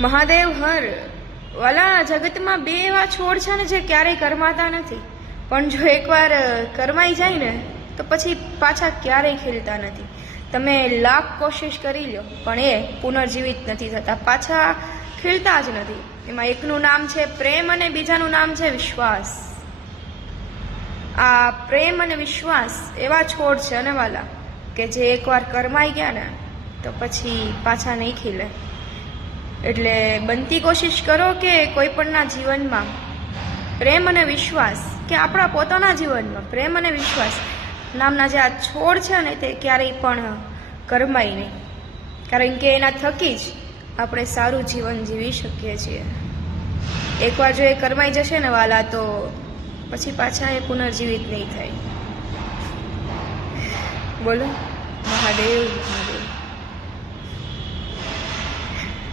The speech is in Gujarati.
મહાદેવ હર વાલા, જગતમાં બે એવા છોડ છે ને જે ક્યારેય કરમાતા નથી, પણ જો એકવાર કરમાઈ જાય ને તો પછી પાછા ક્યારેય ખીલતા નથી. તમે લાખ કોશિશ કરી લો પણ એ પુનર્જીવિત નથી થતા, પાછા ખીલતા જ નથી. એમાં એકનું નામ છે પ્રેમ અને બીજાનું નામ છે વિશ્વાસ. આ પ્રેમ અને વિશ્વાસ એવા છોડ છે ને વાલા કે જે એકવાર કરમાઈ ગયા ને તો પછી પાછા નહીં ખીલે. એટલે બનતી કોશિશ કરો કે કોઈ પણના જીવનમાં પ્રેમ અને વિશ્વાસ, કે આપણા પોતાના જીવનમાં પ્રેમ અને વિશ્વાસ નામના જે આ છોડ છે ને તે ક્યારેય પણ કરમાય નહીં, કારણ કે એના થકી જ આપણે સારું જીવન જીવી શકીએ છીએ. એકવાર જો એ કરમાઈ જશે ને વાલા તો પછી પાછા એ પુનર્જીવિત નહીં થાય. બોલો મહાદેવ.